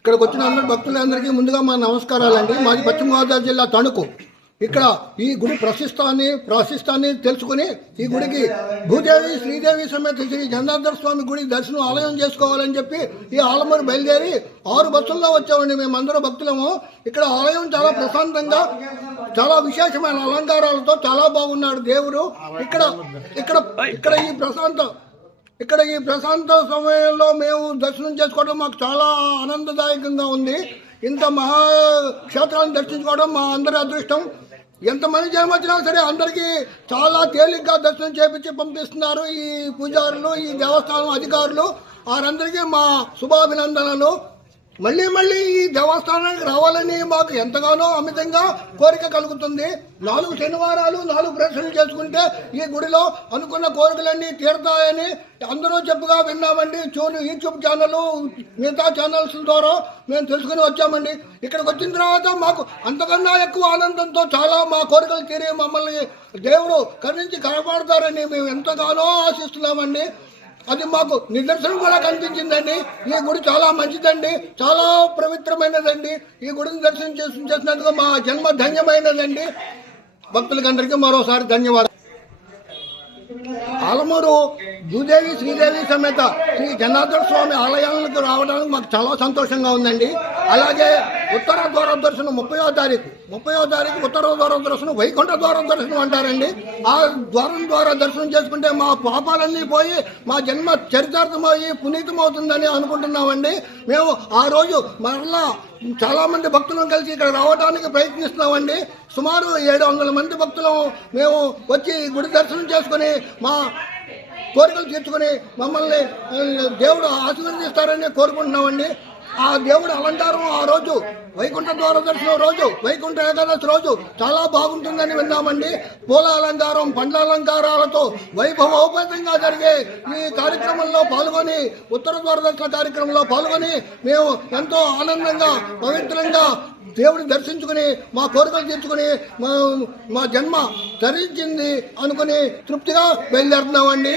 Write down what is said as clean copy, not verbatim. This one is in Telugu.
ఇక్కడికి వచ్చిన అందరు భక్తులందరికీ ముందుగా మా నమస్కారాలండి. మాది పశ్చిమ గోదావరి జిల్లా తణుకు. ఇక్కడ ఈ గుడి ప్రశిస్తాన్ని తెలుసుకుని ఈ గుడికి భూదేవి శ్రీదేవి సమేత శ్రీ జనార్దన స్వామి గుడి దర్శనం ఆలయం చేసుకోవాలని చెప్పి ఈ ఆలమూరు బయలుదేరి 6 బస్సుల్లో వచ్చామండి. మేమందరూ భక్తులము. ఇక్కడ ఆలయం చాలా ప్రశాంతంగా, చాలా విశేషమైన అలంకారాలతో చాలా బాగున్నాడు దేవుడు. ఇక్కడ ఈ ప్రశాంత సమయంలో మేము దర్శనం చేసుకోవడం మాకు చాలా ఆనందదాయకంగా ఉంది. ఇంత మహాక్షేత్రాన్ని దర్శించుకోవడం మా అందరి అదృష్టం. ఎంతమంది జనం వచ్చినా సరే అందరికీ చాలా తేలిగ్గా దర్శనం చేపించి పంపిస్తున్నారు ఈ పూజారులు, ఈ దేవస్థానం అధికారులు. వారందరికీ మా శుభాభినందనలు. మళ్ళీ ఈ దేవస్థానానికి రావాలని మాకు ఎంతగానో అమితంగా కోరిక కలుగుతుంది. 4 శనివారాలు 4 ప్రదర్శనలు చేసుకుంటే ఈ గుడిలో అనుకున్న కోరికలన్నీ తీరుతాయని అందరూ చెప్పుగా విన్నామండి. యూట్యూబ్ ఛానల్, మిగతా ఛానల్స్ ద్వారా మేము తెలుసుకుని వచ్చామండి. ఇక్కడికి వచ్చిన తర్వాత మాకు అంతకన్నా ఎక్కువ ఆనందంతో చాలా మా కోరికలు తీరి మమ్మల్ని దేవుడు కరుణించి కాపాడుతారని మేము ఎంతగానో ఆశిస్తున్నామండి. అది మాకు నిదర్శనం కూడా కనిపించిందండి. ఈ గుడి చాలా మంచిదండి, చాలా పవిత్రమైనదండి. ఈ గుడిని దర్శనం చేసినందుకు మా జన్మ ధన్యమైనదండి. భక్తులకందరికీ మరోసారి ధన్యవాదాలు. ఆలమూరు భూదేవి శ్రీదేవి సమేత శ్రీ జనార్దన స్వామి ఆలయాలకు రావడానికి మాకు చాలా సంతోషంగా ఉందండి. అలాగే ఉత్తర ద్వార దర్శనం 30వ తారీఖు ఉత్తర ద్వార దర్శనం, వైకుంఠ ద్వార దర్శనం అంటారండి. ఆ ద్వారం ద్వారా దర్శనం చేసుకుంటే మా పాపాలన్నీ పోయి మా జన్మ చరితార్థమయ్యి పునీతమవుతుందని అనుకుంటున్నామండి. మేము ఆ రోజు మరలా చాలా మంది భక్తులను కలిసి ఇక్కడ రావడానికి ప్రయత్నిస్తున్నామండి. సుమారు 700 మంది భక్తులు మేము వచ్చి గుడి దర్శనం చేసుకుని మా కోరికలు తీర్చుకుని మమ్మల్ని దేవుడు ఆశీర్వదిస్తారని కోరుకుంటున్నామండి. ఆ దేవుడు అలంకారం ఆ రోజు వైకుంఠ ద్వార దర్శనం రోజు, వైకుంఠ ఏకాదశి రోజు చాలా బాగుంటుందని విన్నామండి. పూల అలంకారం, పండ్ల అలంకారాలతో వైభవోపేతంగా జరిగే ఈ కార్యక్రమంలో పాల్గొని, ఉత్తర ద్వార దర్శన కార్యక్రమంలో పాల్గొని మేము ఎంతో ఆనందంగా, పవిత్రంగా దేవుడిని దర్శించుకుని మా కోరికలు తీర్చుకుని మా జన్మ ధరించింది అనుకుని తృప్తిగా బయలుదేరుతున్నామండి.